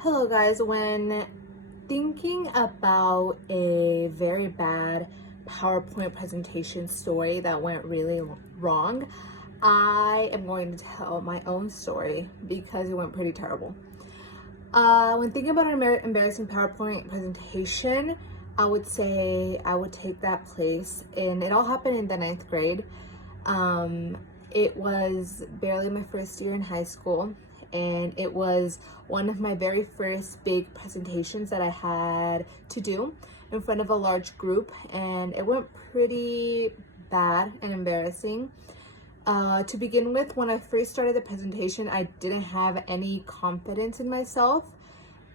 Hello guys, when thinking about a very bad PowerPoint presentation story that went really wrong, I am going to tell my own story because it went pretty terrible. When thinking about an embarrassing PowerPoint presentation, I would say I would take that place, and it all happened in the 9th grade. It was barely my first year in high school, and it was one of my very first big presentations that I had to do in front of a large group, and it went pretty bad and embarrassing. To begin with, when I first started the presentation, I didn't have any confidence in myself,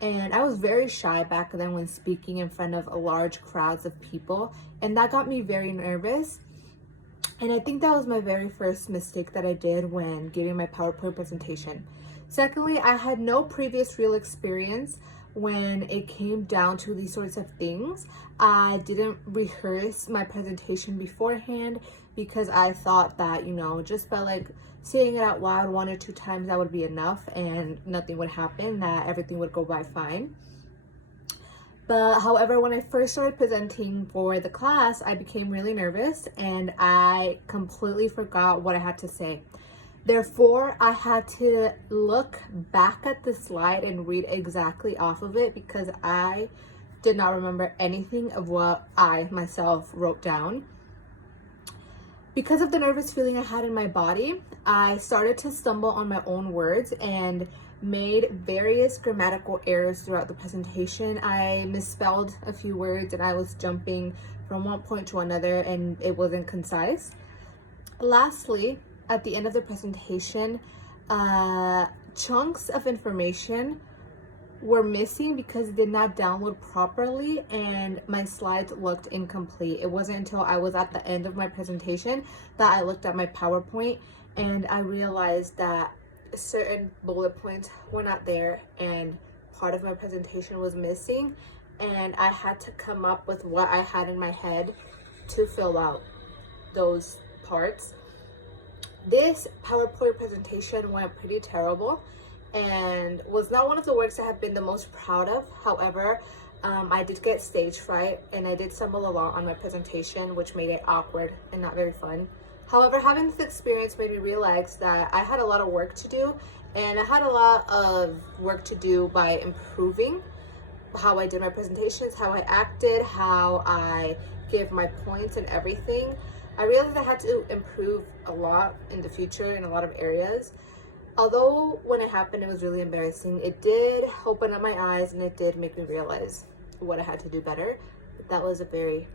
and I was very shy back then when speaking in front of large crowds of people, and that got me very nervous. And I think that was my very first mistake that I did when giving my PowerPoint presentation. Secondly, I had no previous real experience when it came down to these sorts of things. I didn't rehearse my presentation beforehand because I thought that, just by saying it out loud 1 or 2 times, that would be enough and nothing would happen, that everything would go by fine. But however, when I first started presenting for the class, I became really nervous and I completely forgot what I had to say. Therefore, I had to look back at the slide and read exactly off of it because I did not remember anything of what I myself wrote down. Because of the nervous feeling I had in my body, I started to stumble on my own words and made various grammatical errors throughout the presentation. I misspelled a few words and I was jumping from one point to another and it wasn't concise. Lastly, at the end of the presentation, chunks of information were missing because it did not download properly and my slides looked incomplete. It wasn't until I was at the end of my presentation that I looked at my PowerPoint and I realized that certain bullet points were not there and part of my presentation was missing, and I had to come up with what I had in my head to fill out those parts. This PowerPoint presentation went pretty terrible and was not one of the works I have been the most proud of. However, I did get stage fright and I did stumble along on my presentation, which made it awkward and not very fun. However, having this experience made me realize that I had a lot of work to do, and I had a lot of work to do by improving how I did my presentations, how I acted, how I gave my points and everything. I realized I had to improve a lot in the future in a lot of areas. Although when it happened, it was really embarrassing, it did open up my eyes and it did make me realize what I had to do better. But that was a very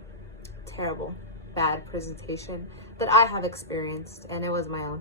terrible, bad presentation that I have experienced, and it was my own.